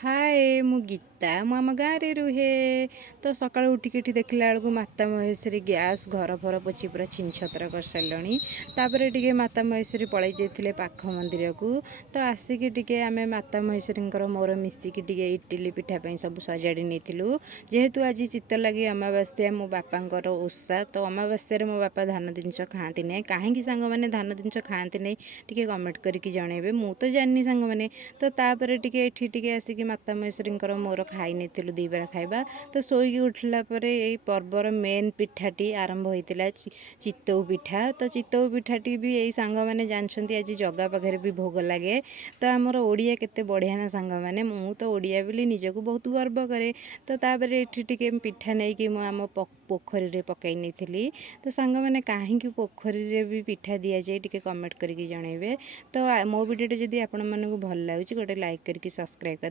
हाय मु गीता मु आम गाँव रुहे। तो सका उठिक देखला बेलू माता महेश्वरी गैस घर फर पोछी पूरा छिन छतर कर सारे। तापर टे माता महेश्वरी पलि जाते पाख मंदिर को। तो आसिक टे आम माता महेश्वरी मोर मिसिकी इटिली पिठापी सब सजाड़ी नहीं। जेहेतु आज चित्त लगी अमावास्या मो बापांकर ओषा। तो अमावास्या मो बापा धान जिनस खाती ना कहीं सांग मैंने धान जिनस खाती नहीं टे कमेंट करके जनइबे मु तो जानी सांग मैंने। तो तापर टे आसिक माता महेश्वरी मोर खाई नहीं दीबार खाଇବା। तो शोक उठला यही पर्वर मेन पिठाटी आरंभ होता चितौ पिठा। तो चितौ पिठाटी भी यही सांग मैंने जानते आज जगा पाखे भी भोग लगे। तो आमर ओडिया केते बढ़िया ना सांग मैंने मु तो ओडिया बोली निजको बहुत गर्व करे। तो तापर ये पिठा नहीं कि आम पोखरी रे पकई नहीं। तो सांग मैंने कहीं पोखरी रे भी पिठा दि जाए टे कमेंट करके जनइबे। तो मो वीडियो जदि आपण मानक भल लगे गोटे लाइक करके सब्सक्राइब कर